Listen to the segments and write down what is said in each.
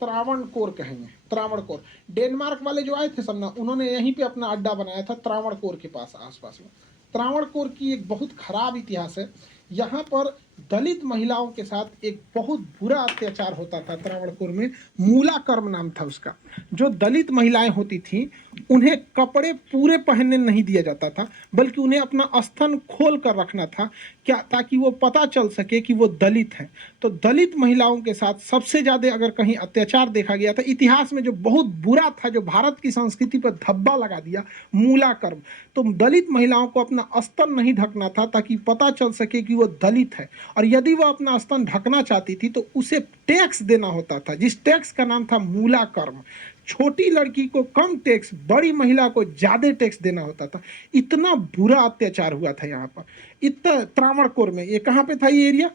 त्रावणकोर कहेंगे, त्रावणकोर। डेनमार्क वाले जो आए थे सब ना, उन्होंने यहीं पे अपना अड्डा बनाया था त्रावणकोर के पास, आसपास में। त्रावणकोर की एक बहुत खराब इतिहास है। यहाँ पर दलित महिलाओं के साथ एक बहुत बुरा अत्याचार होता था त्रावणकोर में। मूला कर्म नाम था उसका। जो दलित महिलाएं होती थी, उन्हें कपड़े पूरे पहनने नहीं दिया जाता था, बल्कि उन्हें अपना स्तन खोल कर रखना था, क्या, ताकि वो पता चल सके कि वो दलित है। तो दलित महिलाओं के साथ सबसे ज्यादा अगर कहीं अत्याचार देखा गया था इतिहास में, जो बहुत बुरा था, जो भारत की संस्कृति पर धब्बा लगा दिया, मूला कर्म। तो दलित महिलाओं को अपना स्तन नहीं ढकना था, ताकि पता चल सके कि वो दलित है। और यदि वो अपना स्तन ढकना चाहती थी तो उसे टैक्स देना होता था, जिस टैक्स का नाम था मूला कर्म। छोटी लड़की को कम टैक्स, बड़ी महिला को ज्यादा टैक्स देना होता था। इतना बुरा अत्याचार हुआ था यहाँ पर। इतना त्रावणकोर में, ये कहाँ पे था ये एरिया?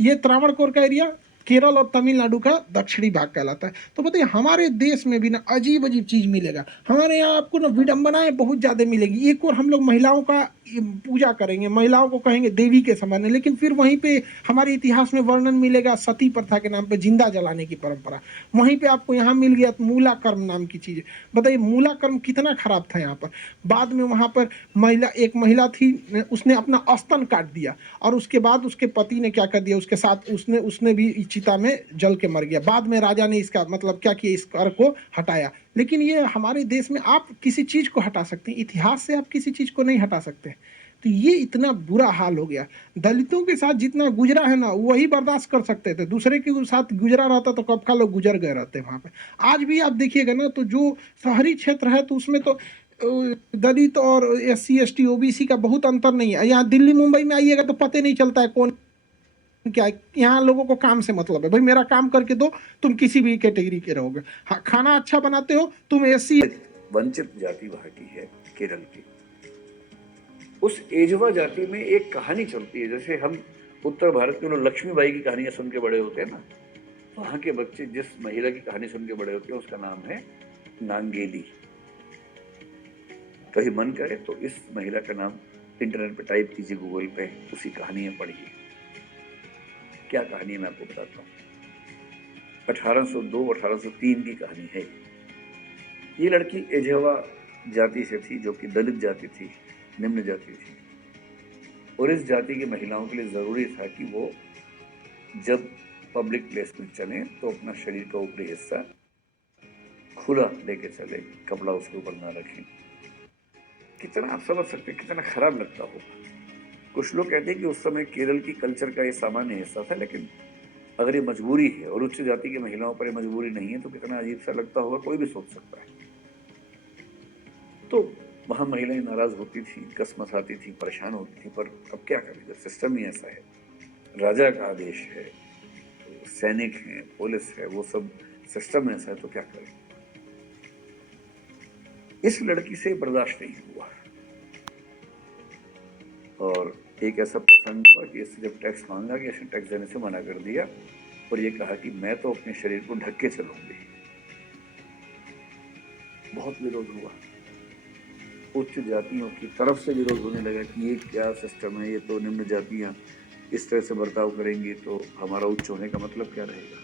ये त्रावणकोर का एरिया केरल और तमिलनाडु का दक्षिणी भाग कहलाता है। तो बताइए, हमारे देश में भी ना अजीब अजीब चीज मिलेगा। हमारे यहाँ आपको ना विडंबनाएं बहुत ज्यादा मिलेगी। एक और हम लोग महिलाओं का पूजा करेंगे, महिलाओं को कहेंगे देवी के समान है, लेकिन फिर वहीं पे हमारे इतिहास में वर्णन मिलेगा सती प्रथा के नाम पे जिंदा जलाने की परंपरा। वहीं पे आपको यहाँ मिल गया मूला कर्म नाम की चीज। बताइए, मूला कर्म कितना खराब था यहाँ पर। बाद में वहां पर एक महिला थी, उसने अपना स्तन काट दिया, और उसके बाद उसके पति ने क्या कर दिया, उसके साथ उसने उसने भी चिता में जल के मर गया। बाद में राजा ने इसका मतलब क्या किया, इस कर को हटाया। लेकिन ये हमारे देश में आप किसी चीज को हटा सकते हैं, इतिहास से आप किसी चीज को नहीं हटा सकते। तो ये इतना बुरा हाल हो गया। दलितों के साथ जितना गुजरा है ना, वही बर्दाश्त कर सकते थे। दूसरे के साथ गुजरा रहता तो कब का लोग गुजर गए रहते वहां पे। आज भी आप देखिएगा ना, तो जो शहरी क्षेत्र है तो उसमें तो दलित और SC ST OBC का बहुत अंतर नहीं है। यहाँ दिल्ली मुंबई में आइएगा तो पता नहीं चलता है कौन क्या है। यहाँ लोगों को काम से मतलब है, भाई मेरा काम करके दो, तुम किसी भी कैटेगरी के रहोगे। हाँ, खाना अच्छा बनाते हो, तुम SC। वंचित जाति वहां की है, केरल की। उस एजवा जाति में एक कहानी चलती है, जैसे हम उत्तर भारत के लोग लक्ष्मीबाई की कहानियां सुन के बड़े होते हैं ना, वहां के बच्चे जिस महिला की कहानी सुन के बड़े होते हैं उसका नाम है नांगेली। कहीं मन करे तो इस महिला का नाम इंटरनेट पे टाइप कीजिए, गूगल पे, उसी कहानियां पढ़िए। क्या कहानी है मैं आपको बताता हूँ। 1802-1803 की कहानी है। ये लड़की एझवा जाति से थी, जो कि दलित जाति थी, निम्न जाति थी। और इस जाति की महिलाओं के लिए जरूरी था कि वो जब पब्लिक प्लेस में चले तो अपना शरीर का ऊपरी हिस्सा खुला लेके चले, कपड़ा उसके ऊपर ना रखें। कितना आप समझ सकते हैं कितना खराब लगता होगा। कुछ लोग कहते हैं कि उस समय केरल की कल्चर का ये सामान्य हिस्सा था, लेकिन अगर ये मजबूरी है और उच्च जाति की महिलाओं पर ये मजबूरी नहीं है तो कितना अजीब सा लगता होगा, कोई भी सोच सकता है। तो वहां महिलाएं नाराज होती थी, कसमसाती थी, परेशान होती थी, पर अब क्या करें जब सिस्टम ही ऐसा है, राजा का आदेश है, तो सैनिक है, पुलिस है, वो सब सिस्टम ऐसा है, तो क्या करें। इस लड़की से बर्दाश्त नहीं हुआ और एक ऐसा प्रसंग हुआ कि इससे जब टैक्स मांगा कि इसने टैक्स देने से मना कर दिया और ये कहा कि मैं तो अपने शरीर को ढक के चलूंगी। बहुत विरोध हुआ, उच्च जातियों की तरफ से विरोध होने लगा कि ये क्या सिस्टम है, ये तो निम्न जातियां इस तरह से बर्ताव करेंगी तो हमारा उच्च होने का मतलब क्या रहेगा।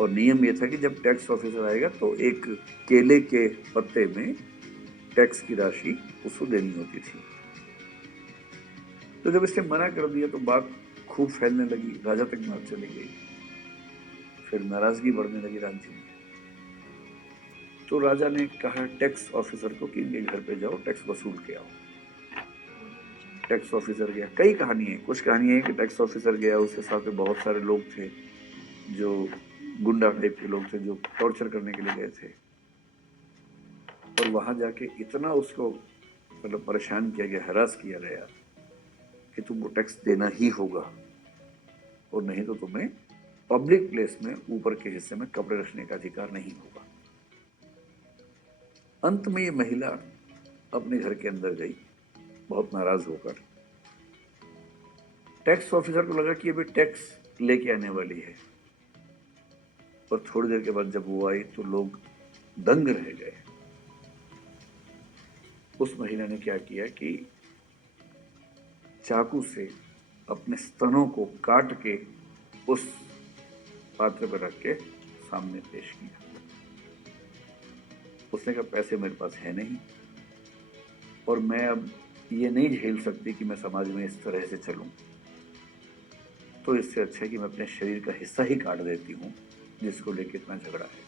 और नियम ये था कि जब टैक्स ऑफिसर आएगा तो एक केले के पत्ते में टैक्स की राशि उसको देनी होती थी। तो जब इसने मना कर दिया तो बात खूब फैलने लगी, राजा तक बात चली गई। फिर नाराजगी बढ़ने लगी राज्य में। तो राजा ने कहा टैक्स ऑफिसर को कि इनके घर पे जाओ, टैक्स वसूल के आओ। टैक्स ऑफिसर गया। कई कहानी है, कुछ कहानी है कि टैक्स ऑफिसर गया, उसके साथ में बहुत सारे लोग थे जो गुंडा टाइप के लोग थे, जो टॉर्चर करने के लिए गए थे। और वहां जाके इतना उसको मतलब परेशान किया गया, हरास किया गया कि तुमको टैक्स देना ही होगा और नहीं तो तुम्हें पब्लिक प्लेस में ऊपर के हिस्से में कपड़े रखने का अधिकार नहीं होगा। अंत में ये महिला अपने घर के अंदर गई बहुत नाराज होकर। टैक्स ऑफिसर को लगा कि अभी टैक्स लेके आने वाली है, और थोड़ी देर के बाद जब वो आई तो लोग दंग रह गए। उस महिला ने क्या किया कि चाकू से अपने स्तनों को काट के उस पात्र पर रख के सामने पेश किया। उसने कहा पैसे मेरे पास है नहीं और मैं अब ये नहीं झेल सकती कि मैं समाज में इस तरह से चलूं, तो इससे अच्छा है कि मैं अपने शरीर का हिस्सा ही काट देती हूँ जिसको लेके इतना झगड़ा है।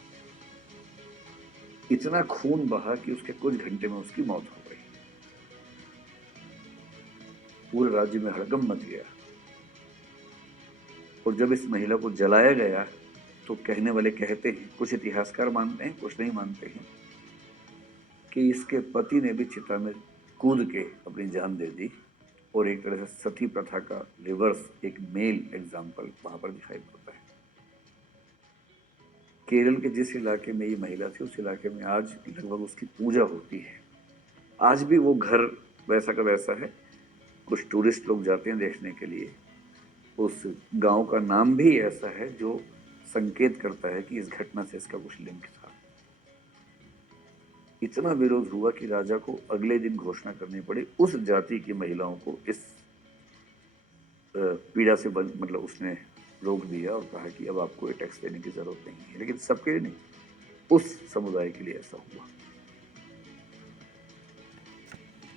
इतना खून बहा कि उसके कुछ घंटे में उसकी मौत हो गई। पूरे राज्य में हड़कंप मच गया और जब इस महिला को जलाया गया तो कहने वाले कहते हैं, कुछ इतिहासकार मानते हैं, कुछ नहीं मानते हैं, कि इसके पति ने भी चिता में कूद के अपनी जान दे दी और एक तरह से सती प्रथा का रिवर्स एक मेल एग्जाम्पल वहां पर दिखाई पड़ता है। केरल के जिस इलाके में ये महिला थी उस इलाके में आज लगभग उसकी पूजा होती है। आज भी वो घर वैसा का वैसा है, कुछ टूरिस्ट लोग जाते हैं देखने के लिए। उस गांव का नाम भी ऐसा है जो संकेत करता है कि इस घटना से इसका कुछ लिंक था। इतना विरोध हुआ कि राजा को अगले दिन घोषणा करनी पड़ी उस जाति की महिलाओं को इस पीड़ा से मतलब उसने रोक दिया और कहा कि अब आपको ये टैक्स देने की जरूरत नहीं है। लेकिन सबके लिए नहीं, उस समुदाय के लिए ऐसा हुआ।